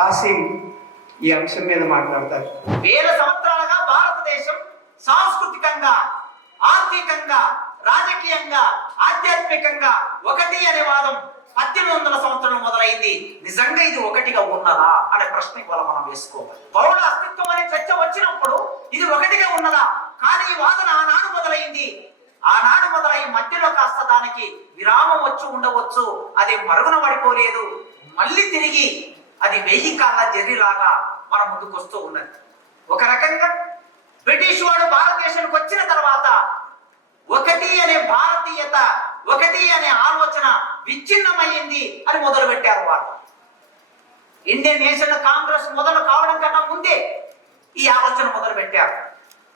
కాసిం ఈ అంశం మీద మాట్లాడతారు. వేల సంవత్సరాలుగా భారతదేశం సాంస్కృతికంగా, ఆర్థికంగా, రాజకీయంగా, ఆధ్యాత్మికంగా ఒకటి అనే వాదం 1800 సంవత్సరం మొదలైంది. నిజంగా ఇది ఒకటిగా ఉన్నదా అనే ప్రశ్న ఇవాళ మనం వేసుకోవాలి. బహుళ అస్తిత్వం అనే చర్చ వచ్చినప్పుడు ఇది ఒకటిగా ఉన్నదా? కానీ ఈ వాదన ఆనాడు మొదలైంది. ఆనాడు మొదలై మధ్యలో కాస్త దానికి విరామం వచ్చి ఉండవచ్చు. అది మరుగున పడిపోలేదు. మళ్ళీ తిరిగి అది 1000 కాళ్ళ జర్రిలాగా మన ముందుకు వస్తూ ఉన్నది. ఒక రకంగా బ్రిటిష్ వాడు భారతదేశానికి వచ్చిన తర్వాత ఒకటి అనే భారతీయత, ఒకటి అనే ఆలోచన విచ్ఛిన్నమైంది అని మొదలు పెట్టారు వారు. ఇండియన్ నేషనల్ కాంగ్రెస్ మొదలు కావడం కన్నా ముందే ఈ ఆలోచన మొదలు పెట్టారు.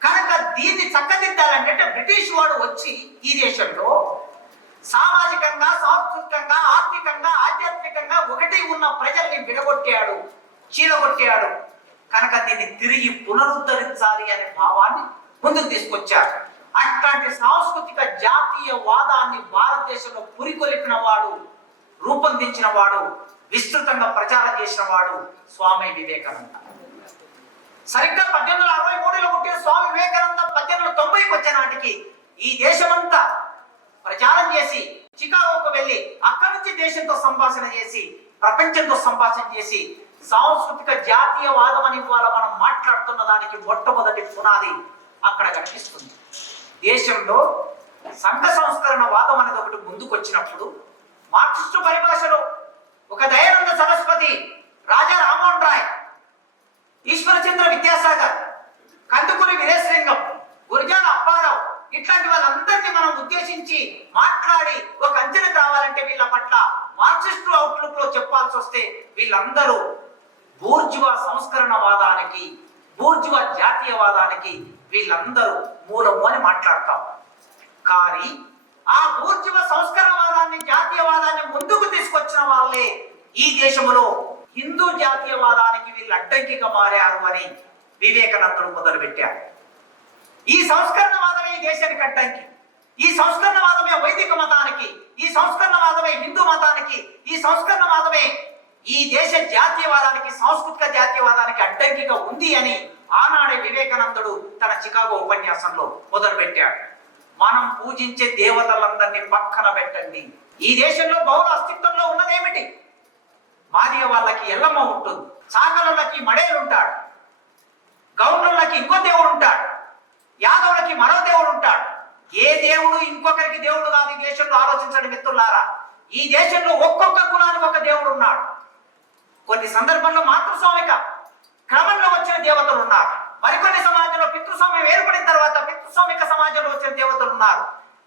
కనుక దీన్ని చక్కదిద్దాలంటే బ్రిటిష్ వాడు వచ్చి ఈ దేశంలో సామాజికంగా, సాంస్కృతికంగా, ఆర్థికంగా, ఆధ్యాత్మికంగా ఒకటి ఉన్న ప్రజల్ని విడగొట్టాడు, చీలగొట్టాడు. కనుక దీన్ని తిరిగి పునరుద్ధరించాలి అనే భావాన్ని ముందుకు తీసుకొచ్చారు. అట్లాంటి సాంస్కృతిక జాతీయవాదాన్ని భారతదేశంలో పురికొలిపిన వాడు, రూపొందించిన వాడు, విస్తృతంగా ప్రచారం చేసిన వాడు స్వామి వివేకానంద. సరిగ్గా 1863లో పుట్టిన స్వామి వివేకానంద 1890కి వచ్చే నాటికి ఈ దేశమంతా ప్రచారం చేసి చికాగోకు వెళ్ళి అక్కడి నుంచి దేశంతో సంభాషణ చేసి, ప్రపంచంతో సంభాషణ చేసి సాంస్కృతిక జాతీయవాదం అని ఇవాళ మనం మాట్లాడుతున్న దానికి మొట్టమొదటి పునాది అక్కడ కనిపిస్తుంది. దేశంలో సంఘ సంస్కరణ వాదం అనేది ఒకటి ముందుకు వచ్చినప్పుడు మార్క్సిస్టు పరిభాషలో ఒక దయానంద సరస్వతి, రాజా రామ్మోహన్ రాయ్, ఈశ్వరచంద్ర విద్యాసాగర్, కందుకూరి వీరేశలింగం, గురజాడ అప్పారావు ఇట్లాంటి వాళ్ళందరినీ మనం ఉద్దేశించి మాట్లాడి ఒక అంచనాకు రావాలంటే వీళ్ళ పట్ల మార్క్సిస్టు అవుట్లుక్ లో చెప్పాల్సి వస్తే వీళ్ళందరూ బూర్జువా సంస్కరణవాదానికి, బూర్జువా జాతీయవాదానికి వీళ్ళందరూ మూలము అని మాట్లాడతాం. కానీ ఆ బూర్జువా సంస్కరణవాదాన్ని, జాతీయవాదాన్ని ముందుకు తీసుకొచ్చిన వాళ్ళే ఈ దేశంలో హిందూ జాతీయవాదానికి వీళ్ళు అడ్డంకిగా మారారు అని వివేకానందుడు మొదలుపెట్టారు. ఈ సంస్కరణవాదమే ఈ దేశానికి అడ్డంకి, ఈ సంస్కరణవాదమే వైదిక మతానికి, ఈ సంస్కరణవాదమే హిందూ మతానికి, ఈ సంస్కరణవాదమే ఈ దేశ జాతీయవాదానికి, సాంస్కృతిక జాతీయవాదానికి అడ్డంకిగా ఉంది అని ఆనాడే వివేకానందుడు తన చికాగో ఉపన్యాసంలో మొదలుపెట్టాడు. మనం పూజించే దేవతలందరినీ పక్కన పెట్టండి. ఈ దేశంలో బహుళ అస్తిత్వంలో ఉన్నదేమిటి? మాదిగ వాళ్ళకి ఎల్లమ్మ ఉంటుంది, సాగలకి మడేలు ఉంటాడు, గౌండ్రులకి ఇంకో దేవుడు ఉంటాడు, యాదవులకి మరో దేవుడు ఉంటాడు. ఏ దేవుడు ఇంకొకరికి దేవుడు కాదు ఈ దేశంలో. ఆలోచించండి మిత్రులారా, ఈ దేశంలో ఒక్కొక్క కులానికి ఒక దేవుడు ఉన్నాడు. కొన్ని సందర్భంలో మాతృస్వామిక క్రమంలో వచ్చిన దేవతలు ఉన్నారు. మరికొన్ని సమాజంలో పితృస్వామ్యం ఏర్పడిన తర్వాత పితృస్వామిక సమాజంలో వచ్చిన దేవతలు ఉన్నారు.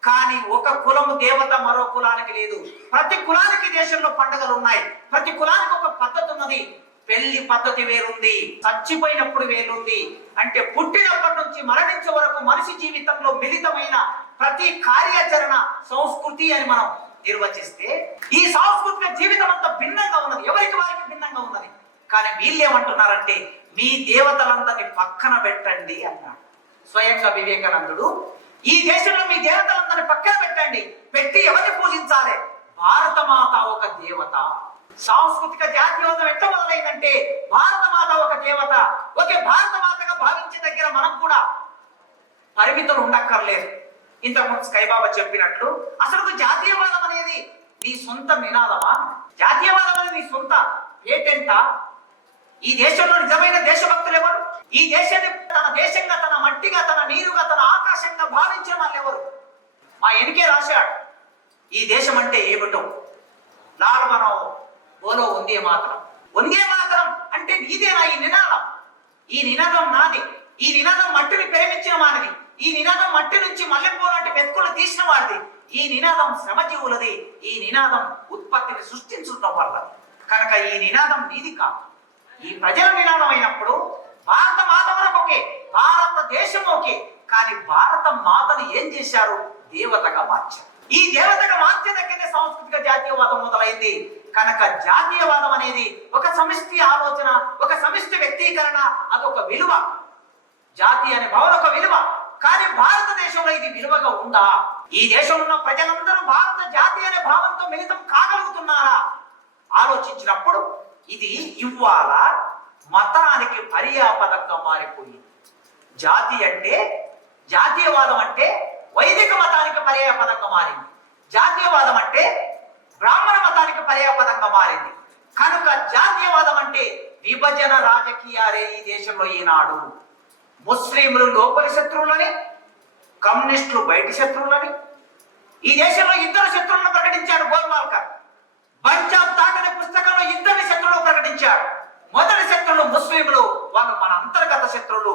కానీ ఒక కులము దేవత మరో కులానికి లేదు. ప్రతి కులానికి దేశంలో పండుగలు ఉన్నాయి. ప్రతి కులానికి ఒక పద్ధతి ఉన్నది. పెళ్లి పద్ధతి వేరుంది, చచ్చిపోయినప్పుడు వేరుంది. అంటే పుట్టినప్పటి నుంచి మరణించే వరకు మనిషి జీవితంలో మిళితమైన ప్రతి కార్యాచరణ సంస్కృతి అని మనం నిర్వచిస్తే ఈ సాంస్కృతిక జీవితం అంతా భిన్నంగా ఉన్నది, ఎవరికి వారికి భిన్నంగా ఉన్నది. కానీ వీళ్ళు ఏమంటున్నారంటే మీ దేవతలందరినీ పక్కన పెట్టండి అన్నాడు స్వయంగా వివేకానందుడు. ఈ దేశంలో మీ దేవతలందరినీ పక్కన పెట్టండి, పెట్టి ఎవరిని పూజించాలి? భారతమాత ఒక దేవత. సాంస్కృతిక జాతీయవాదం ఎట్లా మొదలైందంటే భారతమాత ఒక దేవత. ఒకే భారతమాతగా భావించే దగ్గర మనం కూడా పరిమితులు ఉండక్కర్లేదు. ఇంతకుముందు స్కైబాబా చెప్పినట్లు అసలు జాతీయవాదం అనేది నీ సొంత నినాదమా? జాతీయవాదం అనేది నీ సొంత పేటెంటా? ఈ దేశంలో నిజమైన దేశభక్తులు ఎవరు? ఈ దేశాన్ని తన దేశంగా, తన మట్టిగా, తన నీరుగా, తన ఆకాశంగా భావించిన వాళ్ళు ఎవరు? మా ఎన్కే రాశాడు ఈ దేశం అంటే ఏమిటో. లాల్వనో బోలో వందే మాతరం. వందే మాతరం అంటే నీదేనా ఈ నినాదం? ఈ నినాదం నాది. ఈ నినాదం మట్టిని ప్రేమించిన వాడిది. ఈ నినాదం మట్టి నుంచి మల్లెపూలాంటి వెతుకులు తీసిన వాడిది. ఈ నినాదం శ్రమజీవులది. ఈ నినాదం ఉత్పత్తిని సృష్టించడం వల్ల. కనుక ఈ నినాదం నీది కాదు, ఈ ప్రజల నినాదం అయినప్పుడు భారత మాత వరకు ఓకే, భారతదేశం ఓకే. కానీ భారత మాతను ఏం చేశారు? దేవతగా మార్చారు. ఈ దేవతగా మార్చే దగ్గరనే సాంస్కృతిక జాతీయవాదం మొదలైంది. కనుక జాతీయవాదం అనేది ఒక సమిష్టి ఆలోచన, ఒక సమిష్టి వ్యక్తీకరణ, అదొక విలువ. జాతి అనే భావన ఒక విలువ. కానీ భారతదేశంలో ఇది విలువగా ఉందా? ఈ దేశంలో ఉన్న ప్రజలందరూ భారత జాతి అనే భావంతో మిళితం కాగలుగుతున్నారా? ఆలోచించినప్పుడు ఇది ఇవాళ మతానికి పర్యాపదంగా మారిపోయింది. జాతి అంటే, జాతీయవాదం అంటే వైదిక మతానికి పర్యాపదంగా మారింది. జాతీయవాదం అంటే బ్రాహ్మణ మతానికి పర్యాపదంగా మారింది. కనుక జాతీయవాదం అంటే విభజన రాజకీయాలే ఈ దేశంలో ఈనాడు. ముస్లింలు లోపలి శత్రువులని, కమ్యూనిస్టులు బయటి శత్రువులని, ఈ దేశంలో ఇద్దరు శత్రువులను ప్రకటించాడు గోల్వాల్కర్. పంజాబ్ తాట్ అనే పుస్తకంలో ఇద్దరిని శత్రువులు ప్రకటించాడు. మొదటి శత్రువులు ముస్లింలు, వాళ్ళు మన అంతర్గత శత్రువులు.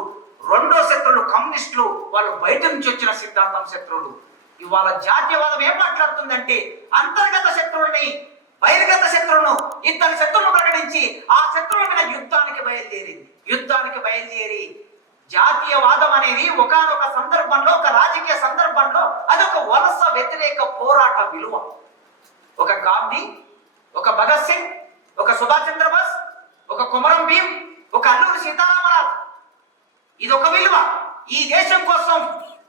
రెండో శత్రువులు కమ్యూనిస్టులు, వాళ్ళు బయట నుంచి వచ్చిన సిద్ధాంతం శత్రువులు. ఇవాళ జాతీయవాదం ఏం మాట్లాడుతుందంటే అంతర్గత శత్రువుని, బహిర్గత శత్రువును, ఇద్దరు శత్రువులను ప్రకటించి ఆ శత్రువుల మీద యుద్ధానికి బయలుదేరి జాతీయవాదం అనేది ఒకానొక సందర్భంలో, ఒక రాజకీయ సందర్భంలో అదొక వలస వ్యతిరేక పోరాట విలువ. ఒక గాంధీ, ఒక భగత్ సింగ్, ఒక సుభాష్ చంద్రబోస్, ఒక కొమరం భీం, ఒక అల్లూరి సీతారామరాజు, ఇది ఒక విలువ. ఈ దేశం కోసం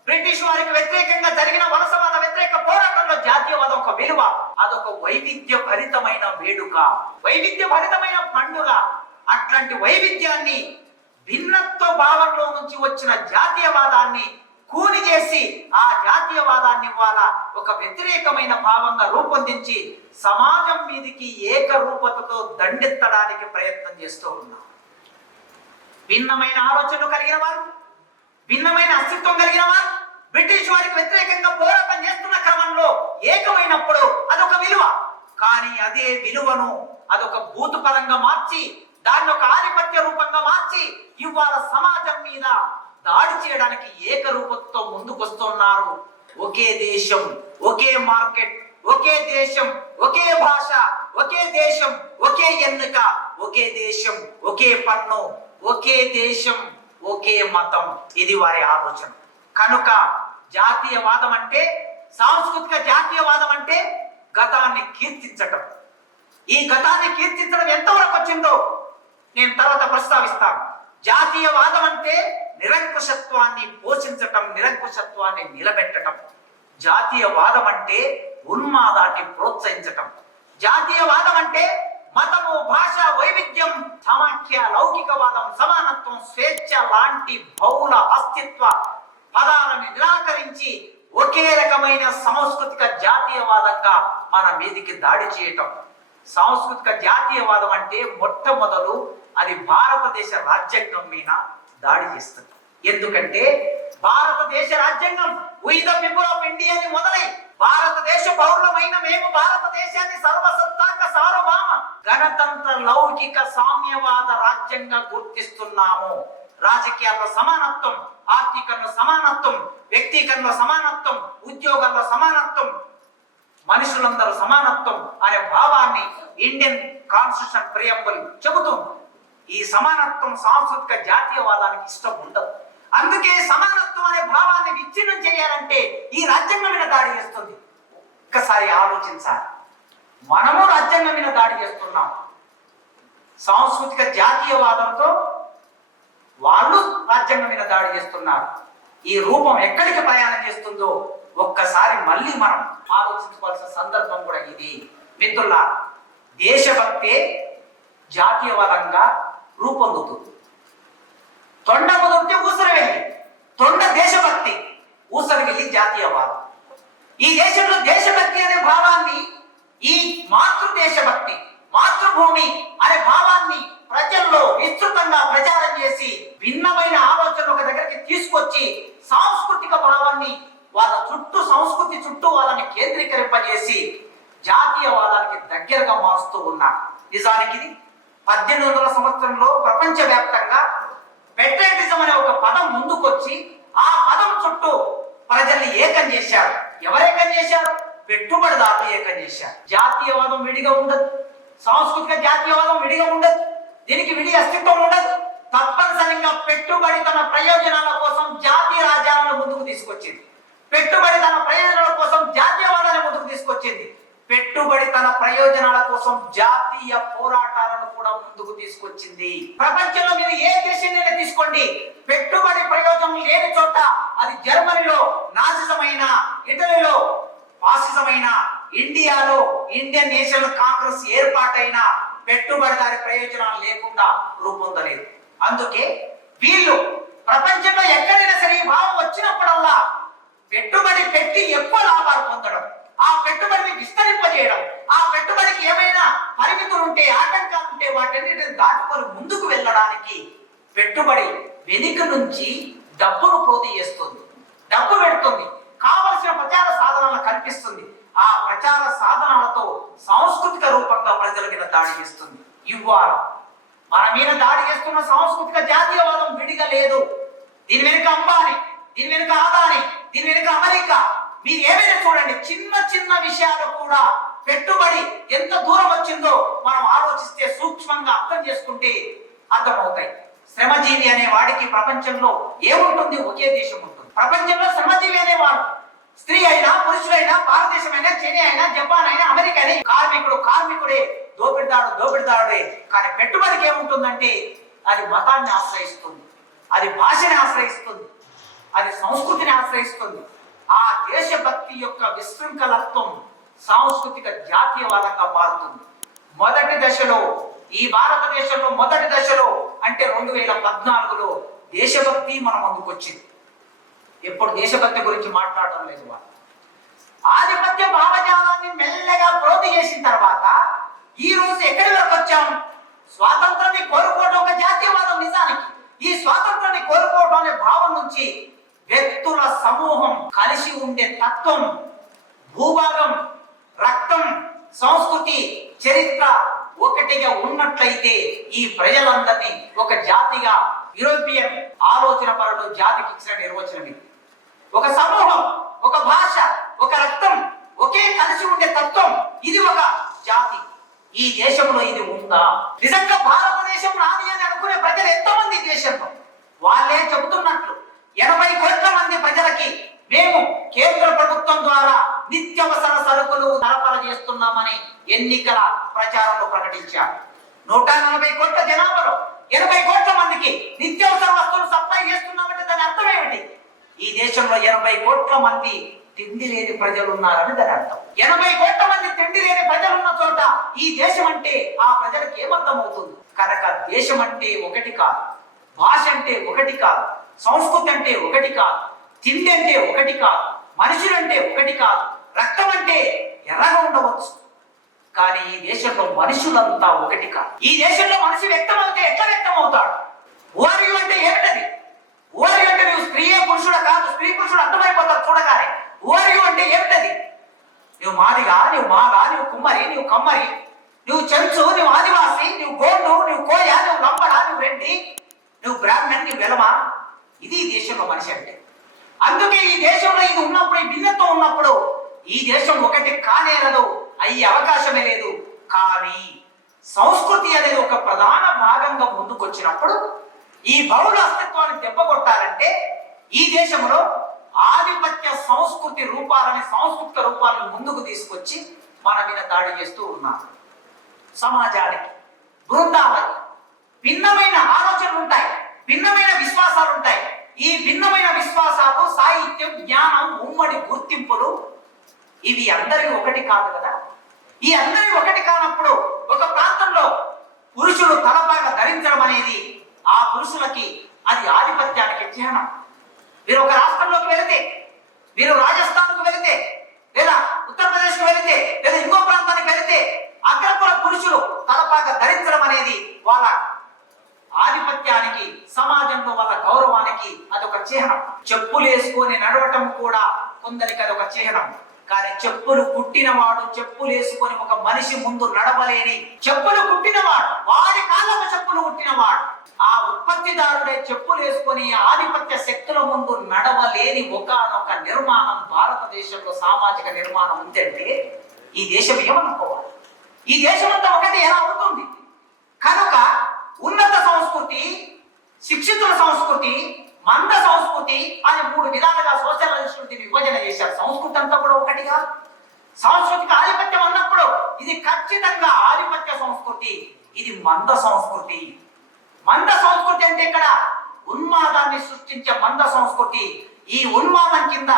బ్రిటిష్ వారికి వ్యతిరేకంగా జరిగిన వలసవాద వ్యతిరేక పోరాటంలో జాతీయవాదం ఒక విలువ. అదొక వైవిధ్య భరితమైన వేడుక, వైవిధ్య భరితమైన పండుగ. అట్లాంటి వైవిధ్యాన్ని, భిన్నత్వ భావంలో నుంచి వచ్చిన జాతీయవాదాన్ని కూని చేసి ఆ జాతీయవాదాన్ని వాళ్ళ ఒక వ్యతిరేకమైన భావంగా రూపొందించి సమాజం మీదికి ఏకరూపతతో దండెత్తడానికి ప్రయత్నం చేస్తూ ఉన్నారు. భిన్నమైన ఆలోచనలు కలిగిన వారు, భిన్నమైన అస్తిత్వం కలిగిన వారు బ్రిటిష్ వారికి వ్యతిరేకంగా పోరాటం చేస్తున్న క్రమంలో ఏకమైనప్పుడు అదొక విలువ. కానీ అదే విలువను అదొక భూత పరంగా మార్చి, దాన్ని ఒక ఆధిపత్య రూపంగా మార్చి ఇవాళ సమాజం మీద దాడి చేయడానికి ఏకరూపంతో ముందుకొస్తున్నారు. ఒకే దేశం, ఒకే మార్కెట్, ఒకే దేశం, ఒకే భాష, ఒకే దేశం, ఒకే ఎన్నిక, ఒకే దేశం, ఒకే పన్ను, ఒకే దేశం, ఒకే మతం. ఇది వారి ఆలోచన. కనుక జాతీయవాదం అంటే, సాంస్కృతిక జాతీయవాదం అంటే గతాన్ని కీర్తించటం. ఈ గతాన్ని కీర్తించడం ఎంతవరకు వచ్చిందో నేను తర్వాత ప్రస్తావిస్తాను. జాతీయవాదం అంటే నిరంకుశత్వాన్ని పోషించటం, నిరంకుశత్వాన్ని నిలబెట్టడం. జాతీయవాదం అంటే ఉన్మాదాన్ని ప్రోత్సహించటం. జాతీయవాదం అంటే మతము, భాష, వైవిధ్యం, సమాఖ్య, లౌకికవాదం, సమానత్వం, స్వేచ్ఛ లాంటి బహుళ అస్తిత్వ పదాలను నిరాకరించి ఒకే రకమైన సాంస్కృతిక జాతీయవాదంగా మన మీదికి దాడి చేయటం. సాంస్కృతిక జాతీయవాదం అంటే మొట్టమొదలు అది భారతదేశ రాజ్యాంగం మీద దాడి చేస్తుంది. ఎందుకంటే భారతదేశ రాజ్యాంగం we the people of India అని మొదలై భారతదేశ పౌరులమైన మేము భారతదేశాన్ని సర్వసత్తాక సార్వభౌమ గణతంత్ర లౌకిక సామ్యవాద రాజ్యంగా గుర్తిస్తున్నాము. రాజకీయాల్లో సమానత్వం, ఆర్థికంలో సమానత్వం, వ్యక్తీకరణలో సమానత్వం, ఉద్యోగాల్లో సమానత్వం, మనుషులందరూ సమానత్వం అనే భావాన్ని ఇండియన్ కాన్స్టిట్యూషన్ ప్రియంబుల్ చెబుతుంది. ఈ సమానత్వం సాంస్కృతిక జాతీయవాదానికి ఇష్టం ఉండదు. అందుకే సమానత్వం అనే భావాన్ని విచ్ఛిన్నం చేయాలంటే ఈ రాజ్యాంగం మీద దాడి చేస్తుంది. ఒక్కసారి ఆలోచించాలి. మనము రాజ్యాంగం మీద దాడి చేస్తున్నాం. సాంస్కృతిక జాతీయవాదంతో వాళ్ళు రాజ్యాంగం మీద దాడి చేస్తున్నారు. ఈ రూపం ఎక్కడికి ప్రయాణం చేస్తుందో ఒక్కసారి మళ్ళీ మనం ఆలోచించుకోవాల్సిన సందర్భం కూడా ఇది. మిత్రులారా, దేశభక్తే జాతీయవాదంగా రూపొందుతుంది. తొండ మొదటి ఊసరి వెళ్ళి, తొండ దేశభక్తి, ఊసరి వెళ్ళి జాతీయవాదం. ఈ దేశంలో దేశభక్తి అనే భావాన్ని, ఈ మాతృదేశభక్తి, మాతృభూమి అనే భావాన్ని ప్రజల్లో విస్తృతంగా ప్రచారం చేసి భిన్నమైన ఆలోచనలు ఒక దగ్గరికి తీసుకొచ్చి సాంస్కృతిక భావాన్ని వాళ్ళ చుట్టూ, సంస్కృతి చుట్టూ వాళ్ళని కేంద్రీకరింపజేసి జాతీయవాదానికి దగ్గరగా మారుస్తూ ఉన్నారు. నిజానికి 1800 సంవత్సరంలో ప్రపంచవ్యాప్తంగా పెట్రియాటిజం అనే ఒక పదం ముందుకొచ్చి ఆ పదం చుట్టూ ప్రజల్ని ఏకం చేశారు. ఎవరు ఏకం చేశారు? పెట్టుబడిదారులు ఏకం చేశారు. జాతీయవాదం విడిగా ఉండదు, సాంస్కృతిక జాతీయవాదం విడిగా ఉండదు, దీనికి విడి అస్తిత్వం ఉండదు. తప్పనిసరిగా పెట్టుబడి తన ప్రయోజనాల కోసం జాతీయ రాజ్యాలను ముందుకు తీసుకొచ్చింది. పెట్టుబడి తన ప్రయోజనాల కోసం జాతీయవాదాన్ని ముందుకు తీసుకొచ్చింది. పెట్టుబడి తన ప్రయోజనాల కోసం జాతీయ పోరాటాలను కూడా ముందుకు తీసుకొచ్చింది. ప్రపంచంలో మీరు ఏ దేశాన్ని తీసుకోండి, పెట్టుబడి ప్రయోజనం లేని చోట అది జర్మనీలో నాసిజమైన, ఇటలీలో ఫాసిజమైన, ఇండియాలో ఇండియన్ నేషనల్ కాంగ్రెస్ ఏర్పాటైన పెట్టుబడిదారి ప్రయోజనాలు లేకుండా రూపొందలేదు. అందుకే వీళ్ళు ప్రపంచంలో ఎక్కడైనా సరే ఈ భావం వచ్చినప్పుడల్లా పెట్టుబడి పెట్టి ఎక్కువ లాభాలు పొందడం, ఆ పెట్టుబడిని విస్తరింపజేయడం, ఆ పెట్టుబడికి ఏమైనా పరిమితులు ఉంటే, ఆటంకాలు ఉంటే వాటన్నిటిని దాటుకొని ముందుకు వెళ్ళడానికి పెట్టుబడి వెనుక నుంచి డబ్బును పోటీ చేస్తుంది, డబ్బు పెడుతుంది, కావలసిన ప్రచార సాధనాలను కల్పిస్తుంది. ఆ ప్రచార సాధనాలతో సాంస్కృతిక రూపంగా ప్రజల మీద దాడి చేస్తుంది. ఇవాళ మన మీద దాడి చేస్తున్న సాంస్కృతిక జాతీయవాదం విడిగా లేదు. దీని వెనుక అంబానీ, దీని వెనుక అదానీ, దీని వెనుక అమెరికా. మీరు ఏమైనా చూడండి, చిన్న చిన్న విషయాలు కూడా పెట్టుబడి ఎంత దూరం వచ్చిందో మనం ఆలోచిస్తే, సూక్ష్మంగా అర్థం చేసుకుంటే అర్థమవుతాయి. శ్రమజీవి అనే వాడికి ప్రపంచంలో ఏముంటుంది? ఒకే దేశం ఉంటుంది. ప్రపంచంలో శ్రమజీవి అనేవాడు స్త్రీ అయినా పురుషులైనా, భారతదేశమైనా, చైనా అయినా, జపాన్ అయినా, అమెరికా అయినా, కార్మికుడే, దోపిడిదారుడే. కానీ పెట్టుబడికి ఏముంటుందంటే అది మతాన్ని ఆశ్రయిస్తుంది, అది భాషని ఆశ్రయిస్తుంది, అది సంస్కృతిని ఆశ్రయిస్తుంది. ఆ దేశభక్తి యొక్క విశృంఖలత్వం సాంస్కృతిక జాతీయవాదంగా మారుతుంది. మొదటి దశలో, ఈ భారతదేశంలో మొదటి దశలో అంటే 2014లో దేశభక్తి మన ముందుకు వచ్చింది. ఎప్పుడు దేశభక్తి గురించి మాట్లాడటం లేదు. వాళ్ళు ఆధిపత్య భావజాలాన్ని మెల్లగా ప్రోధి చేసిన తర్వాత ఈ రోజు ఎక్కడి వరకు వచ్చాం? స్వాతంత్రాన్ని కోరుకోవడం ఒక జాతీయవాదం. నిజానికి ఈ స్వాతంత్రాన్ని కోరుకోవడం అనే భావం నుంచి వ్యక్తుల సమూహం కలిసి ఉండే తత్వం, భూభాగం, రక్తం, సంస్కృతి, చరిత్ర ఒకటిగా ఉన్నట్లయితే ఈ ప్రజలందరినీ ఒక జాతిగా, యూరోపియన్ ఆలోచన పరులు జాతికి ఇచ్చిన నిర్వచనం ఇది. ఒక సమూహం, ఒక భాష, ఒక రక్తం, ఒకే కలిసి ఉండే తత్వం, ఇది ఒక జాతి. ఈ దేశంలో ఇది ఉందా? నిజంగా భారతదేశం నాది అని అనుకునే ప్రజలు ఎంతమంది దేశంలో? వాళ్ళే చెబుతున్నట్లు 80 కోట్ల మంది ప్రజలకి మేము కేంద్ర ప్రభుత్వం ద్వారా నిత్యావసర సరుకులు సరఫరా చేస్తున్నామని ఎన్నికల ప్రచారంలో ప్రకటించారు. 140 కోట్ల జనాభాలో 80 కోట్ల మందికి నిత్యావసర వస్తువులు సప్లై చేస్తున్నామంటే దాని అర్థం ఏమిటి? ఈ దేశంలో 80 కోట్ల మంది తిండి లేని ప్రజలు ఉన్నారని దాని అర్థం. 80 కోట్ల మంది తిండి లేని ప్రజలు ఉన్న చోట ఈ దేశం అంటే ఆ ప్రజలకు ఏమర్థం అవుతుంది? కనుక దేశం అంటే ఒకటి కాదు, భాష అంటే ఒకటి కాదు, సంస్కృతి అంటే ఒకటి కాదు, తిండి అంటే ఒకటి కాదు, మనుషులంటే ఒకటి కాదు, రక్తం అంటే ఎర్రగా ఉండవచ్చు, కానీ ఈ దేశంలో మనుషులంతా ఒకటి కాదు. ఈ దేశంలో మనిషి వ్యక్తం అవుతే ఎట్లా వ్యక్తం అవుతాడు? ఓరియు అంటే ఏమిటది? ఓరియు అంటే నువ్వు స్త్రీయే పురుషుడు కాదు, స్త్రీ పురుషుడు అర్థమైపోతారు చూడగానే. ఓరియు అంటే ఏమిటది? నువ్వు మాదిగా, నువ్వు మాగా, నువ్వు కుమ్మరి, నువ్వు కమ్మరి, నువ్వు చెంచు, నువ్వు ఆదివాసి, నువ్వు గోండు, నువ్వు కోయ, నువ్వు లంబడ, నువ్వు రెడ్డి, నువ్వు బ్రాహ్మణ్, నువ్వు వెలమ. ఇది ఈ దేశంలో మనిషి అంటే. అందుకే ఈ దేశంలో ఇది ఉన్నప్పుడు, ఈ భిన్నత్వం ఉన్నప్పుడు ఈ దేశం ఒకటి కానేరదు, అయ్యే అవకాశమే లేదు. కానీ సంస్కృతి అనేది ఒక ప్రధాన భాగంగా ముందుకొచ్చినప్పుడు ఈ బహుళ అస్తిత్వాన్ని దెబ్బకొట్టాలంటే ఈ దేశంలో ఆధిపత్య సంస్కృతి రూపాలని, సాంస్కృతిక రూపాలను ముందుకు తీసుకొచ్చి మన మీద దాడి చేస్తూ ఉన్నారు. సమాజానికి, బృందాలకి భిన్నమైన ఆలోచనలు ఉంటాయి, భిన్నమైన విశ్వాసాలు ఉంటాయి. ఈ భిన్నమైన విశ్వాసాలు, సాహిత్యం, జ్ఞానం, ఉమ్మడి గుర్తింపులు ఇవి అందరికీ ఒకటి కాదు కదా. ఈ అందరి ఒకటి కానప్పుడు ఒక ప్రాంతంలో పురుషులు తలపాగా ధరించడం అనేది ఆ పురుషులకి అది ఆధిపత్యానికి చిహ్నం. మీరు ఒక రాష్ట్రంలోకి వెళితే, మీరు రాజస్థాన్కు వెళితే, లేదా ఉత్తరప్రదేశ్కు వెళితే, లేదా ఇంకో ప్రాంతానికి వెళితే అగ్రకుల పురుషులు తలపాగా ధరించడం అనేది వాళ్ళ ఆధిపత్యానికి, సమాజంలో వాళ్ళ గౌరవానికి అదొక చిహ్నం. చెప్పులు వేసుకొని నడవటం కూడా కొందరికి అదొక చిహ్నం. కానీ చెప్పులు కుట్టినవాడు, చెప్పులు వేసుకొని ఒక మనిషి ముందు నడవలేని, చెప్పులు కుట్టినవాడు, వాడి కాళ్ళకు చెప్పులు కుట్టినవాడు, ఆ ఉత్పత్తిదారుడే చెప్పులు వేసుకొని ఆధిపత్య శక్తుల ముందు నడవలేని ఒకనొక నిర్మాణం భారతదేశంలో సామాజిక నిర్మాణం ఉందంటే ఈ దేశం ఏమనుకోవాలి? ఈ దేశం అంతా ఒకటి ఎలా అవుతుంది? కనుక ఉన్నత సంస్కృతి, శిక్షితుల సంస్కృతి, మంద సంస్కృతి అని 3 విధాలుగా సోషలిస్టులు దీన్ని విభజన చేశారు. సంస్కృతి అంతా కూడా ఒకటిగా. సాంస్కృతిక ఆధిపత్యం అన్నప్పుడు ఇది ఖచ్చితంగా ఆధిపత్య సంస్కృతి, ఇది మంద సంస్కృతి. మంద సంస్కృతి అంటే ఇక్కడ ఉన్మాదాన్ని సృష్టించే మంద సంస్కృతి. ఈ ఉన్మాదం కింద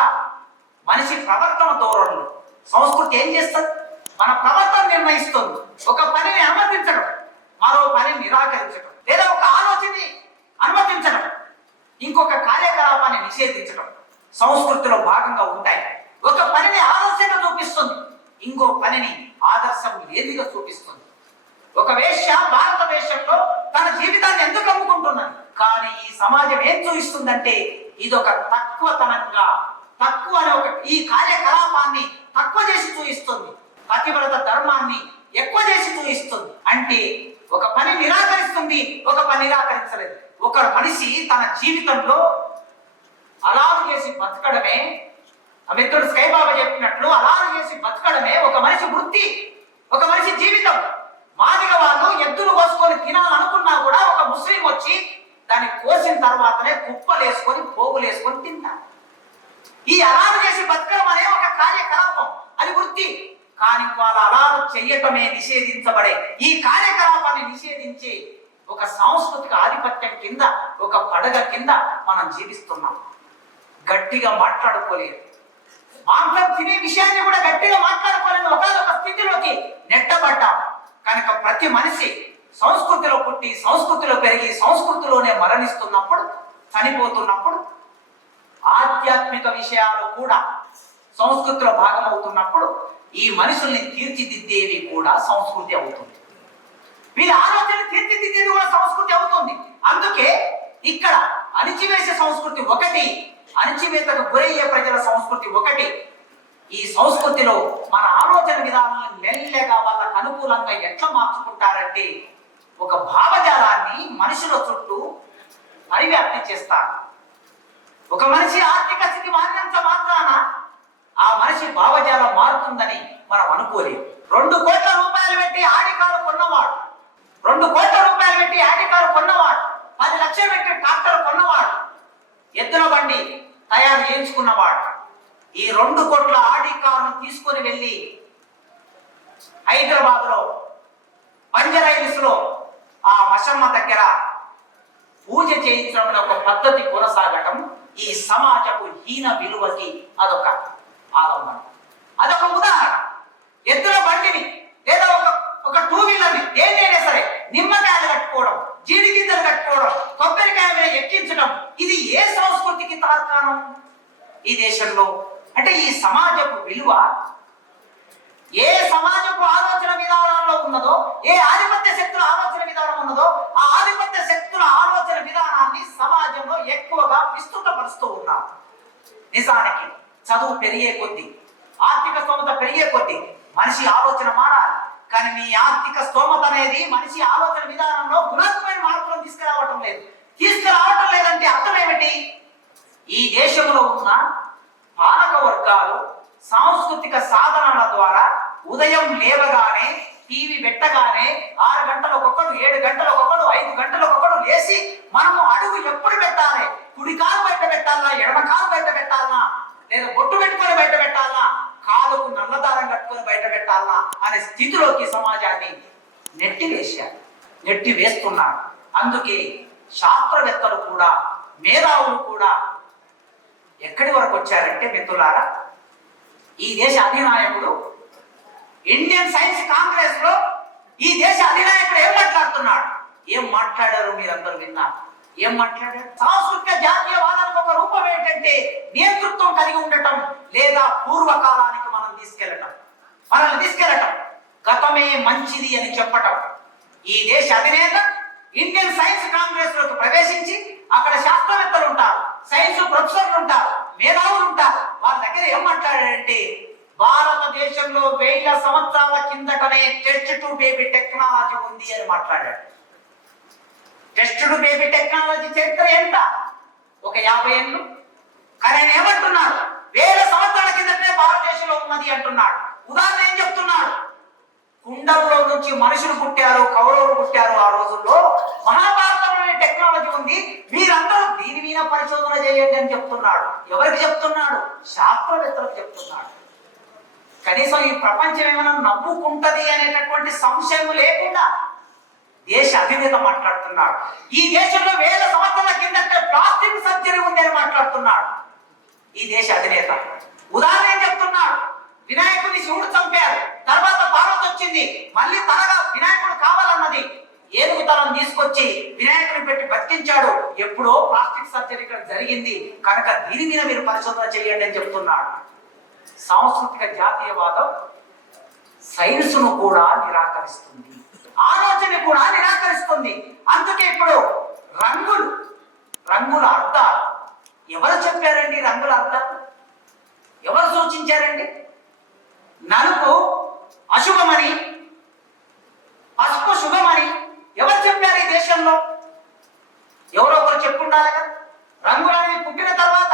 మనిషి ప్రవర్తన ధోరణులు. సంస్కృతి ఏం చేస్తుంది? మన ప్రవర్తన నిర్ణయిస్తుంది. ఒక పనిని అనుమతించడం, మరో పనిని నిరాకరించడం, లేదా ఒక ఆలోచనని అనుమతించడం, ఇంకొక కార్యకలాపాన్ని నిషేధించడం సంస్కృతిలో భాగంగా ఉంటాయి. ఒక పనిని ఆదర్శంగా చూపిస్తుంది, ఇంకో పనిని ఆదర్శం లేనిగా చూపిస్తుంది. ఒక వేశ్య భారతదేశంలో తన జీవితాన్ని ఎందుకు అమ్ముకుంటున్నది? కానీ ఈ సమాజం ఏం చూపిస్తుందంటే ఇదొక తక్కువతనంగా, తక్కువ అనే ఒక ఈ కార్యకలాపాన్ని తక్కువ చేసి చూపిస్తుంది, పతివ్రత ధర్మాన్ని ఎక్కువ చేసి చూపిస్తుంది. అంటే ఒక పని నిరాకరిస్తుంది, ఒక పని నిరాకరించలేదు. ఒక మనిషి తన జీవితంలో అలారు చేసి బతకడమే, మిత్రుడు స్కైబాబా చెప్పినట్లు అలారు చేసి బతకడమే ఒక మనిషి వృత్తి, ఒక మనిషి జీవితం. మాదిగ వాళ్ళు ఎద్దులు కోసుకొని తినాలనుకున్నా కూడా ఒక ముస్లిం వచ్చి దాన్ని కోసిన తర్వాతనే కుప్పలేసుకొని పోగులేసుకొని తింటారు. ఈ అలారు చేసి బతకడం అనే ఒక కార్యకలాపం, అది వృత్తి. కానీ వాళ్ళ అలారు చెయ్యటమే నిషేధించబడే ఈ కార్యకలాపాన్ని నిషేధించి ఒక సాంస్కృతిక ఆధిపత్యం కింద, ఒక పడగ కింద మనం జీవిస్తున్నాం. గట్టిగా మాట్లాడుకోలేదు, మాంసం తినే విషయాన్ని కూడా గట్టిగా మాట్లాడుకోలేని ఒకనొక స్థితిలోకి నెట్టబడ్డాం. కనుక ప్రతి మనిషి సంస్కృతిలో పుట్టి, సంస్కృతిలో పెరిగి, సంస్కృతిలోనే మరణిస్తున్నప్పుడు, చనిపోతున్నప్పుడు, ఆధ్యాత్మిక విషయాలు కూడా సంస్కృతిలో భాగమవుతున్నప్పుడు ఈ మనుషుల్ని తీర్చిదిద్దేవి కూడా సంస్కృతి అవుతుంది. వీళ్ళ ఆలోచన తీర్చిదిద్దేది కూడా సంస్కృతి అవుతుంది. అందుకే ఇక్కడ అణిచివేసే సంస్కృతి ఒకటి, అణిచివేతకు గురయ్యే ప్రజల సంస్కృతి ఒకటి. ఈ సంస్కృతిలో మన ఆలోచన విధానాలను మెల్లగా వాళ్ళకు అనుకూలంగా ఎట్లా మార్చుకుంటారంటే ఒక భావజాలాన్ని మనుషుల చుట్టూ పరివ్యాప్తి చేస్తారు. ఒక మనిషి ఆర్థిక స్థితి మారినంత మాత్రాన ఆ మనిషి భావజాలం మారుతుందని మనం అనుకోలేము. 2 కోట్ల రూపాయలు పెట్టి ఆడి కారు కొన్నవాడు, 2 కోట్ల రూపాయలు పెట్టి ఆడి కారు కొన్నవాడు, 10 లక్షలు పెట్టి ట్రాక్టర్ కొన్నవాడు, ఎద్దుల బండి తయారు చేయించుకున్నవాడు, ఈ 2 కోట్ల ఆడి కారును తీసుకొని వెళ్ళి హైదరాబాద్ లో బంజరైల్స్ లో ఆ మషమ్మ దగ్గర పూజ చేయించడం అనే ఒక పద్ధతి కొనసాగటం ఈ సమాజపు హీన విలువకి అదొక ఆలంబన, అదొక ఉదాహరణ. ఎద్దుల బండిని లేదా ఒక 2 వీలర్ని దేన్నైనా సరే నిమ్మకాయలు కట్టుకోవడం, జీడి గింజలు కట్టుకోవడం, కొబ్బరికాయ మీద ఎక్కించడం, ఇది ఏ సంస్కృతికి తార్కాణం ఈ దేశంలో? అంటే ఈ సమాజపు విలువ ఏ సమాజపు ఆలోచన విధానాల్లో ఉన్నదో, ఏ ఆధిపత్య శక్తుల ఆలోచన విధానం ఉన్నదో, ఆ ఆధిపత్య శక్తుల ఆలోచన విధానాన్ని సమాజంలో ఎక్కువగా విస్తృతపరుస్తూ ఉన్నారు. నిజానికి చదువు పెరిగే కొద్దీ, ఆర్థిక స్తోమత పెరిగే కొద్దీ మనిషి ఆలోచన మారాలి. కానీ మీ ఆర్థిక స్తోమత అనేది మనిషి ఆలోచన విధానంలో గుణాత్మకమైన మార్పులను తీసుకురావటం లేదంటే అర్థం ఏమిటి? ఈ దేశంలో ఉన్న పాలక వర్గాలు సాంస్కృతిక సాధనాల ద్వారా ఉదయం లేవగానే, టీవీ పెట్టగానే 6 గంటలకొకడు, 7 గంటలకొకడు, 5 గంటలకొకడు లేచి మనము అడుగు ఎప్పుడు పెట్టాలి, కుడి కాలు బయట పెట్టాలా, ఎడమ కాలు బయట పెట్టాలా, లేదా బొట్టు పెట్టుకొని బయట పెట్టాలా, కాలుకు నల్లదారం కట్టుకొని బయట పెట్టాలా అనే స్థితిలోకి సమాజాన్ని నెట్టి వేస్తున్నారు. అందుకే శాస్త్రవేత్తలు కూడా, మేధావులు కూడా ఎక్కడి వరకు వచ్చారంటే మిత్రులారా, ఈ దేశ అధినాయకుడు ఇండియన్ సైన్స్ కాంగ్రెస్ లో ఈ దేశ అధినాయకుడు ఏం మాట్లాడుతున్నాడు? ఏం మాట్లాడారు మీరందరూ విన్నారు? ఏం మాట్లాడారు? సాంస్కృతిక జాతీయవాదానికి ఒక రూపం ఏంటంటే నేతృత్వం కలిగి ఉండటం, లేదా పూర్వకాలానికి మనల్ని తీసుకెళ్లటం, గతమే మంచిది అని చెప్పటం. ఈ దేశ అధినేత ఇండియన్ సైన్స్ కాంగ్రెస్ లోకి ప్రవేశించి అక్కడ శాస్త్రవేత్తలు ఉంటారు, సైన్స్ ప్రొఫెసర్లు ఉంటారు, మేధావులు ఉంటారు. వాళ్ళ దగ్గర ఏం మాట్లాడాడంటే భారతదేశంలో 1000 సంవత్సరాల కిందటనే టెస్ట్ టు బేబీ టెక్నాలజీ ఉంది అని మాట్లాడాడు. టెస్ట్ టు బేబీ టెక్నాలజీ చరిత్ర ఎంత? ఒక 50 ఏళ్ళు. కానీ ఆయన ఏమంటున్నాడు? 1000 సంవత్సరాల కిందటనే భారతదేశంలో ఉన్నది అంటున్నాడు. ఉదాహరణ ఏం చెప్తున్నాడు? కుండల్లో నుంచి మనుషులు పుట్టారు, కౌరవులు పుట్టారు. ఆ రోజుల్లో మహాభారతంలోని టెక్నాలజీ ఉంది, మీరందరూ దీని మీద పరిశోధన చేయండి అని చెప్తున్నాడు. ఎవరికి చెప్తున్నాడు? శాస్త్రవేత్తలకు చెప్తున్నాడు. కనీసం ఈ ప్రపంచం ఏమైనా నవ్వుకుంటది అనేటటువంటి సంశయం లేకుండా దేశ అధినేత మాట్లాడుతున్నాడు. ఈ దేశంలో 1000 సంవత్సరాల కిందట ప్లాస్టిక్ సర్జరీ ఉంది అని మాట్లాడుతున్నాడు ఈ దేశ అధినేత. ఉదాహరణ ఏం చెప్తున్నాడు? వినాయకుడిని శివుడు చంపారు, తర్వాత పార్వతి వచ్చింది, మళ్ళీ తనగా వినాయకుడు కావాలన్నది, ఏనుగు తలను తీసుకొచ్చి వినాయకుడిని పెట్టి బతికించాడు. ఎప్పుడో ప్లాస్టిక్ సర్జరీ ఇక్కడ జరిగింది కనుక దీని మీద మీరు పరిశోధన చేయండి అని చెప్తున్నాడు. సాంస్కృతిక జాతీయవాదం సైన్సును కూడా నిరాకరిస్తుంది, ఆలోచన కూడా నిరాకరిస్తుంది. అందుకే ఇప్పుడు రంగుల అర్థాలు ఎవరు చెప్పారండి? రంగుల అర్థాలు ఎవరు సూచించారండి? నలుపు అశుభమని, పసుపు శుభమని ఎవరు చెప్పారు ఈ దేశంలో? ఎవరో ఒకరు చెప్పుండాలి కదా. రంగులనేవి పుట్టిన తర్వాత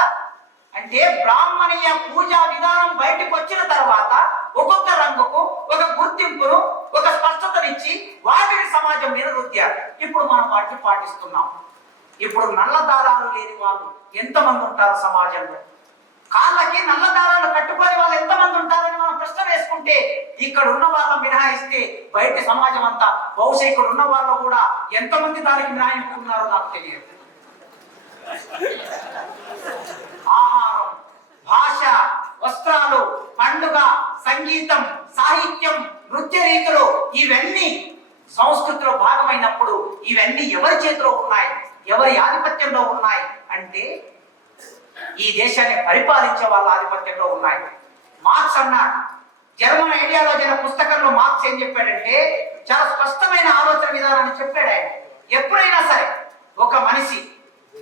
అంటే బ్రాహ్మణీయ పూజా విధానం బయటకు వచ్చిన తర్వాత ఒక్కొక్క రంగుకు ఒక గుర్తింపును, ఒక స్పష్టతనిచ్చి వాటిని సమాజం మీద రుద్దారు. ఇప్పుడు మనం వాటిని పాటిస్తున్నాం. ఇప్పుడు నల్ల దారాలు లేని వాళ్ళు ఎంతమంది ఉంటారు సమాజంలో? కాళ్ళకి నల్ల దారాలు కట్టుకొని వాళ్ళు ఎంతమంది ఉంటారని మనం ప్రశ్న వేసుకుంటే ఇక్కడ ఉన్న వాళ్ళ మినహాయిస్తే బయట సమాజం అంతా, బహుశా ఇక్కడ ఉన్న వాళ్ళు కూడా ఎంతమంది దానికి మినహాయింపుకున్నారో నాకు తెలియదు. ఆహారం, భాష, వస్త్రాలు, పండుగ, సంగీతం, సాహిత్యం, నృత్య రీతులు ఇవన్నీ సంస్కృతిలో భాగమైనప్పుడు ఇవన్నీ ఎవరి చేతిలో ఉన్నాయి, ఎవరి ఆధిపత్యంలో ఉన్నాయి అంటే ఈ దేశాన్ని పరిపాలించే వాళ్ళ ఆధిపత్యంలో ఉన్నాయి. మార్క్స్ అన్నాడు, జర్మన్ ఐడియాలజీ అనే పుస్తకంలో మార్క్స్ ఏం చెప్పాడంటే చాలా స్పష్టమైన ఆలోచన విధానాన్ని చెప్పాడు ఆయన. ఎప్పుడైనా సరే ఒక మనిషి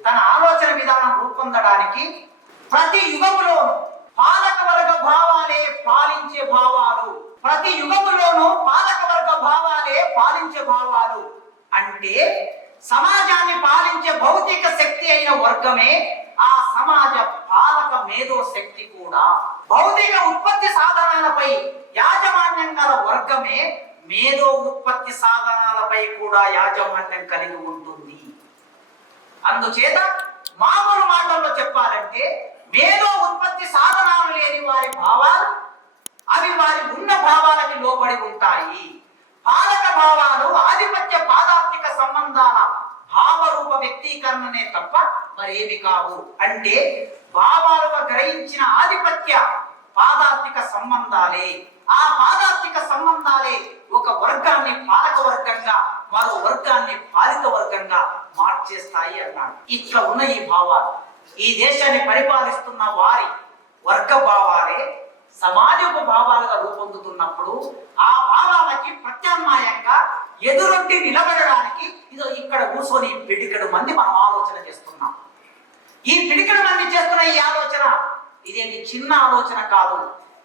తన ఆలోచన విధానం రూపొందడానికి ప్రతి యుగములోను పాలకవర్గ భావాలే పాలించే భావాలు, ప్రతి యుగములోను పాలకవర్గ భావాలే పాలించే భావాలు అంటే సమాజాన్ని పాలించే భౌతిక శక్తి అయిన వర్గమే ఆ సమాజ పాలక మేధో శక్తి కూడా. భౌతిక ఉత్పత్తి సాధనాలపై యాజమాన్యం గల వర్గమే మేధో ఉత్పత్తి సాధనాలపై కూడా యాజమాన్యం కలిగి ఉంటుంది. అందుచేత మామూలు మాటల్లో చెప్పాలంటే మేధో ఉత్పత్తి సాధనాలు లేని వారి భావాలు అవి వారి ఉన్న భావాలకి లోబడి ఉంటాయి. పాలక భావాలు ఆధిపత్య పాదాత్మిక సంబంధాల భావరూప వ్యక్తీకరణనే తప్ప మరేమి కావు. అంటే భావాలుగా గ్రహించిన ఆధిపత్య పాదాత్మిక సంబంధాలే, ఆ పాదాత్మిక సంబంధాలే ఒక వర్గాన్ని పాలక వర్గంగా, మరో వర్గాన్ని పాలిత వర్గంగా మార్చేస్తాయి అన్నాడు. ఇట్లా ఉన్న ఈ భావాలు ఈ దేశాన్ని పరిపాలిస్తున్న వారి వర్గ భావాలే సమాజపు భావాలుగా రూపొందుతున్నప్పుడు ఆ భావాలకి ప్రత్యామ్నాయంగా ఎదురొడ్డి నిలబడడానికి ఇదో ఇక్కడ కూర్చొని పిడికెడు మంది మనం ఆలోచన చేస్తున్నాం. ఈ పిడికెడు మంది చేస్తున్న ఈ ఆలోచన ఇదేమి చిన్న ఆలోచన కాదు,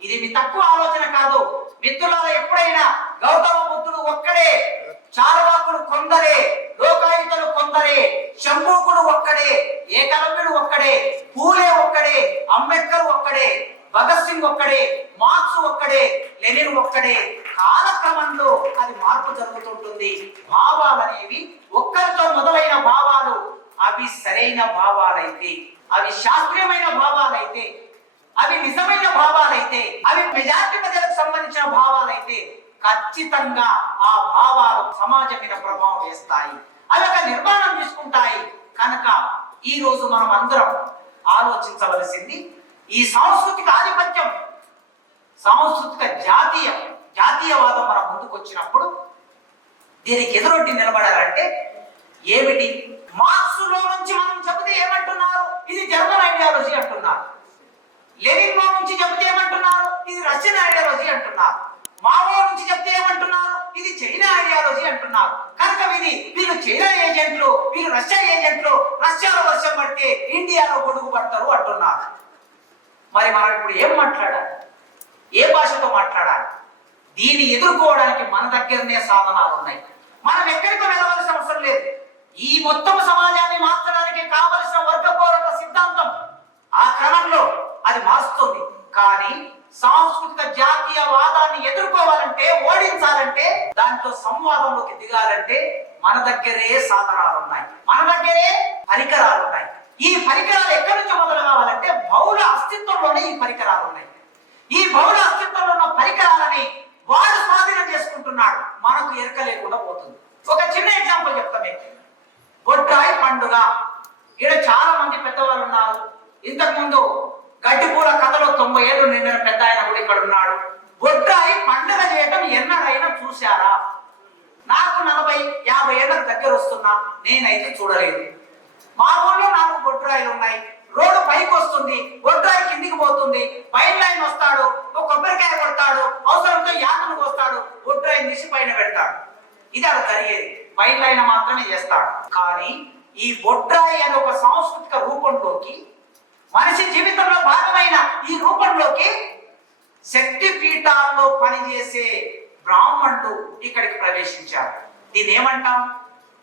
ఇదేమి తక్కువ ఆలోచన కాదు. మిత్రులారా, ఎప్పుడైనా గౌతమ బుద్ధుడు ఒక్కడే, చార్వాకుడు కొందరే, లోకాయుతులు కొందరే, శంభూకుడు ఒక్కడే, ఏకలవ్యుడు ఒక్కడే, పూలే ఒక్కడే, అంబేద్కర్ ఒక్కడే, భగత్ సింగ్ ఒక్కడే, మార్క్స్ ఒక్కడే, లెనిన్ ఒక్కడే. కాలక్రమంలో అది మార్పు జరుగుతుంటుంది. భావాలనేవి ఒక్కరితో మొదలైన భావాలు అవి సరైన భావాలైతే, అవి శాస్త్రీయమైన భావాలైతే, అవి నిజమైన భావాలైతే, అవి మెజారిటీ ప్రజలకు సంబంధించిన భావాలైతే ఖచ్చితంగా ఆ భావాలు సమాజం మీద ప్రభావం వేస్తాయి, అవి ఒక నిర్మాణం తీసుకుంటాయి. కనుక ఈ రోజు మనం అందరం ఆలోచించవలసింది ఈ సాంస్కృతిక ఆధిపత్యం, సాంస్కృతిక జాతీయవాదం మన ముందుకు వచ్చినప్పుడు దీనికి ఎదురొడ్డి నిలబడాలంటే ఏమిటి? మార్క్స్ లో నుంచి మనం చెబితే ఏమంటున్నారు? ఇది జర్మన్ ఐడియాలజీ అంటున్నారు. లెనిన్ లో నుంచి చెబితే ఏమంటున్నారు? ఇది రష్యన్ ఐడియాలజీ అంటున్నారు. మావో నుంచి చెప్తే ఏమంటున్నారు? ఇది చైనా ఐడియాలజీ అంటున్నారు. కనుక వీళ్ళు చైనా ఏజెంట్లు, వీళ్ళు రష్యా ఏజెంట్లు, రష్యాలో వర్షం పడితే ఇండియాలో గొడుగు పడతారు అంటున్నారు. మరి మనం ఇప్పుడు ఏం మాట్లాడాలి? ఏ భాషతో మాట్లాడాలి? దీన్ని ఎదుర్కోవడానికి మన దగ్గరనే సాధనాలు ఉన్నాయి. మనం ఎక్కడికి వెళ్ళవలసిన అవసరం లేదు. ఈ మొత్తం సమాజాన్ని మార్చడానికి కావలసిన వర్గ పోరాట సిద్ధాంతం ఆ క్రమంలో అది మారుస్తుంది. కానీ సాంస్కృతిక జాతీయవాదాన్ని ఎదుర్కోవాలంటే, ఓడించాలంటే, దాంతో సంవాదంలోకి దిగాలంటే మన దగ్గరే సాధనాలు ఉన్నాయి, మన దగ్గరే పరికరాలు ఉన్నాయి. ఈ పరికరాలు ఎక్కడి నుంచి మొదలు కావాలంటే బహుళ అస్తిత్వంలోనే ఈ పరికరాలు ఉన్నాయి. ఈ బహుళ అస్తిత్వంలో ఉన్న పరికరాలని వాడు స్వాధీనం చేసుకుంటున్నాడు, మనకు ఎరక లేకుండా పోతుంది. ఒక చిన్న ఎగ్జాంపుల్ చెప్తాను. బొడ్రాయి పండుగ, ఇక్కడ చాలా మంది పెద్దవాళ్ళు ఉన్నారు. ఇంతకు ముందు గడ్డిపూల కథలో 90 ఏళ్ళు నిండిన పెద్ద ఆయన కూడా ఇక్కడ ఉన్నాడు. బొడ్రాయి పండుగ చేయటం ఎన్నడైనా చూశారా? నాకు 40-50 ఏళ్ళకు దగ్గర వస్తున్నా, నేనైతే చూడలేదు. మా ఊళ్ళో 4 బొడ్రాయిలు ఉన్నాయి. రోడ్డు పైకి వస్తుంది, బొడ్రాయి కిందికి పోతుంది. పైన లైన్ వస్తాడు, ఒక కొబ్బరికాయ కొడతాడు, అవసరంతో యాతను వస్తాడు, బొడ్రాయిని తీసి పైన పెడతాడు. ఇది అలా జరిగేది. పైన లైన్ మాత్రమే చేస్తాడు. కానీ ఈ బొడ్రాయి అనే ఒక సాంస్కృతిక రూపంలోకి, మనిషి జీవితంలో భాగమైన ఈ రూపంలోకి శక్తి పీఠాల్లో పనిచేసే బ్రాహ్మణులు ఇక్కడికి ప్రవేశించారు. దీన్ని ఏమంటాం?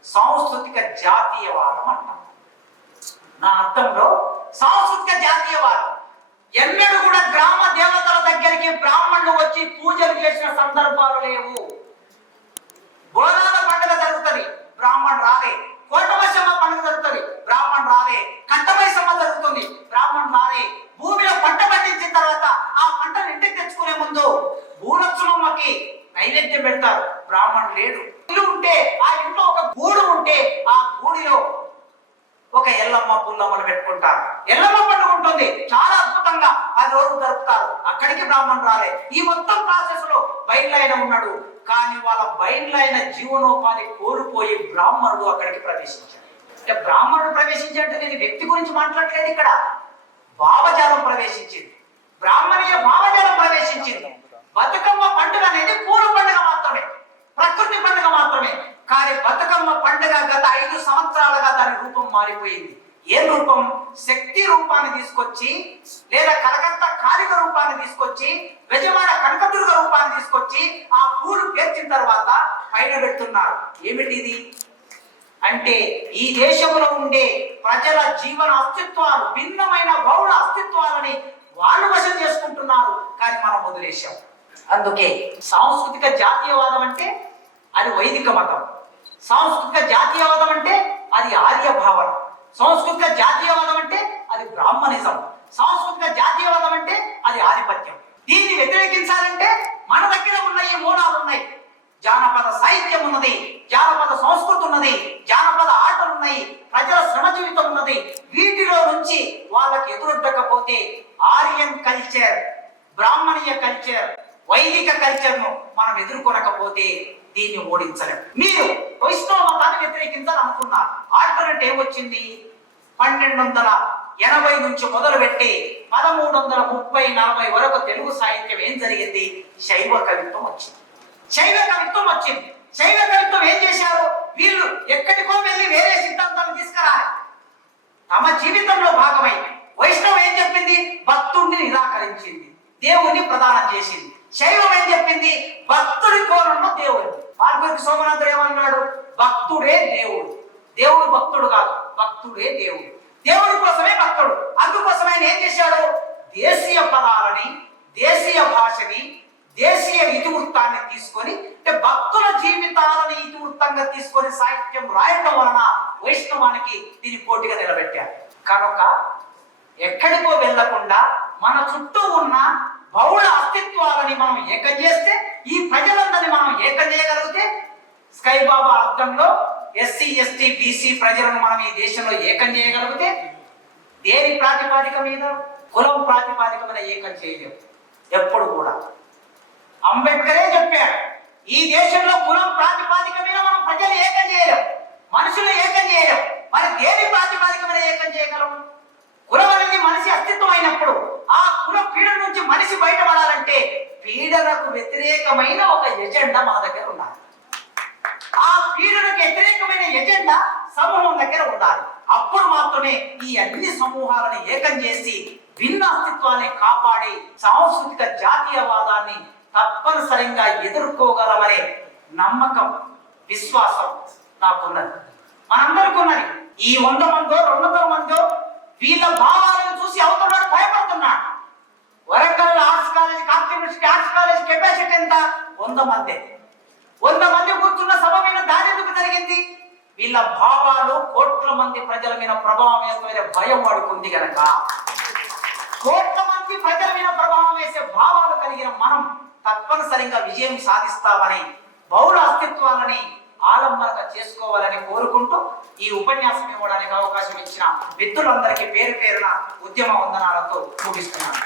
సాంస్కృతిక జాతీయవాదం అంటాం. నా అర్థంలో సాంస్కృతిక జాతీయవాదం. ఎన్నడూ కూడా గ్రామ దేవతల దగ్గరికి బ్రాహ్మణులు వచ్చి పూజలు చేసిన సందర్భాలు లేవు. బోనాల పండుగ జరుగుతుంది, బ్రాహ్మణుడు రాలే. కోటమైసమ్మ పండుగ జరుగుతుంది, బ్రాహ్మణుడు రాలే. కట్టమైసమ్మ జరుగుతుంది, బ్రాహ్మణుడు రాలే. భూమిలో పంట పండించిన తర్వాత ఆ పంటను ఇంటికి తెచ్చుకునే ముందు భూలక్ష్మమ్మకి నైవేద్యం పెడతారు, బ్రాహ్మణుడు లేడు. ఇల్లు ఉంటే ఆ ఇంట్లో ఒక గూడు ఉంటే ఆ గూడిలో ఒక ఎల్లమ్మ పుల్లమ్మను పెట్టుకుంటారు. ఎల్లమ్మ పండుగ ఉంటుంది, చాలా అద్భుతంగా 10 రోజులు జరుపుతారు. అక్కడికి బ్రాహ్మణుడు రాలే. ఈ మొత్తం ప్రాసెస్ లో బయలులైన ఉన్నాడు. కానీ వాళ్ళ బయలులైన జీవనోపాధి కోల్పోయి బ్రాహ్మణుడు అక్కడికి ప్రవేశించాడు. అంటే బ్రాహ్మణుడు ప్రవేశించాడంటే నేను వ్యక్తి గురించి మాట్లాడలేదు, ఇక్కడ భావజాలం ప్రవేశించింది, బ్రాహ్మణీయ భావజాలం ప్రవేశించింది. బతుకమ్మ పండుగ అనేది పూర్వ పండుగ మాత్రమే, ప్రకృతి పండుగ మాత్రమే. కానీ బతుకమ్మ పండుగ గత 5 సంవత్సరాలుగా దాని రూపం మారిపోయింది. ఏ రూపం? శక్తి రూపాన్ని తీసుకొచ్చి, లేదా కలకత్తా కాళిక రూపాన్ని తీసుకొచ్చి, బెజవాడ కనకదుర్గ రూపాన్ని తీసుకొచ్చి ఆ పూలు పేర్చిన తర్వాత పైన పెడుతున్నారు. ఏమిటి ఇది అంటే, ఈ దేశంలో ఉండే ప్రజల జీవన అస్తిత్వాలు, భిన్నమైన బహుళ అస్తిత్వాలని వాళ్ళు వశం చేసుకుంటున్నారు. కానీ మనం వదిలేశాం. అందుకే సాంస్కృతిక జాతీయవాదం అంటే అది వైదిక మతం. సాంస్కృతిక జాతీయవాదం అంటే అది ఆర్య భావన. సాంస్కృతిక జాతీయవాదం అంటే అది బ్రాహ్మణిజం. సాంస్కృతిక జాతీయవాదం అంటే అది ఆధిపత్యం. దీన్ని వ్యతిరేకించాలంటే మన దగ్గర ఉన్న ఈ మూలాలు ఉన్నాయి. జానపద సాహిత్యం ఉన్నది, జానపద సంస్కృతి ఉన్నది, జానపద ఆటలు ఉన్నాయి, ప్రజల శ్రమ జీవితం ఉన్నది. వీటిలో నుంచి వాళ్ళకి ఎదురొడ్డకపోతే ఆర్యన్ కల్చర్, బ్రాహ్మణీయ కల్చర్, వైదిక కల్చర్ ను మనం ఎదుర్కొనకపోతే దీన్ని ఓడించలేం. మీరు వైష్ణవ మతాన్ని వ్యతిరేకించాలనుకున్నారు. ఆల్టర్నేట్ ఏమొచ్చింది? 1280 నుంచి మొదలు పెట్టి 1330-40 వరకు తెలుగు సాహిత్యం ఏం జరిగింది? శైవ కవిత్వం వచ్చింది. శైవ కవిత్వం వచ్చింది. శైవ కవిత్వం ఏం చేశారు? వీళ్ళు ఎక్కడికో వెళ్ళి వేరే సిద్ధాంతాలు తీసుకురాలి. తమ జీవితంలో భాగమై వైష్ణవం ఏం చెప్పింది? భక్తుడిని నిరాకరించింది, దేవుణ్ణి ప్రదానం చేసింది. శైవం ఏం చెప్పింది? భక్తుడి కోణంలో దేవుడు. వాల్మీకి సోమనాథుడు ఏమన్నాడు? భక్తుడే దేవుడు, దేవుడు భక్తుడు కాదు, భక్తుడే దేవుడు. దేవుడి కోసమే భక్తుడు. అందుకోసమే ఆయన ఏం చేశాడు? దేశీయ పదాలని, దేశీయ భాషని, దేశీయ ఇతివృత్తాన్ని తీసుకొని, అంటే భక్తుల జీవితాలని ఇతివృత్తంగా తీసుకొని సాహిత్యం రాయటం వలన వైష్ణవానికి దీని పోటీగా నిలబెట్టారు. కనుక ఎక్కడికో వెళ్లకుండా మన చుట్టూ ఉన్న బహుళ అస్తిత్వాలని మనం ఏకం చేస్తే, ఈ ప్రజలందరినీ మనం ఏకం చేయగలిగితే, స్కై బాబా అర్థంలో ఎస్సీ ఎస్టీ బీసీ ప్రజలను మనం ఈ దేశంలో ఏకం చేయగలిగితే, దేని ప్రాతిపాదిక మీద? కులం ప్రాతిపాదిక మీద ఏకం చేయలేము ఎప్పుడు కూడా. అంబేద్కరే చెప్పాడు, ఈ దేశంలో కులం ప్రాతిపాదిక మీద మనం ప్రజలు ఏకం చేయలేం, మనుషులు ఏకం చేయలేం. మరి దేని ప్రాతిపాదిక మీద ఏకం చేయగలం? కులం అనేది మనిషి అస్తిత్వం అయినప్పుడు ఆ కుల పీడన నుంచి మనిషి బయటపడాలంటే పీడనకు వ్యతిరేకమైన ఒక ఎజెండా మన దగ్గర ఉండాలి. ఆ పీడనకు వ్యతిరేకమైన ఎజెండా సమూహం దగ్గర ఉండాలి. అప్పుడు మాత్రమే ఈ అన్ని సమూహాలను ఏకం చేసి భిన్న అస్తిత్వాన్ని కాపాడి సాంస్కృతిక జాతీయవాదాన్ని తప్పనిసరిగా ఎదుర్కోగలమనే నమ్మకం, విశ్వాసం నాకున్నది, మనందరికీ ఉన్నది. ఈ 100 మందో 200 మందో వీళ్ళ భావాలను చూసి అవతలవాడు భయపడుతున్నాడు. Warangal arts college, contribution arts college capacity ఎంత? 100 మంది. 100 మంది కూర్చున్న సభ మీద దాడి ఎందుకు జరిగింది? వీళ్ళ భావాలు కోట్ల మంది ప్రజల మీద ప్రభావం వేసుకునే భయం వాడుకుంది గనక. కోట్ల మంది ప్రజల మీద ప్రభావం వేసే భావాలు కలిగిన మనం తప్పనిసరిగా విజయం సాధిస్తామని, బహుళ అస్తిత్వాలని ఆలంబనగా చేసుకోవాలని కోరుకుంటూ ఈ ఉపన్యాసం ఇవ్వడానికి అవకాశం ఇచ్చిన మిత్రులందరికీ పేరు పేరున ఉద్యమ వందనాలతో ముగిస్తున్నాను.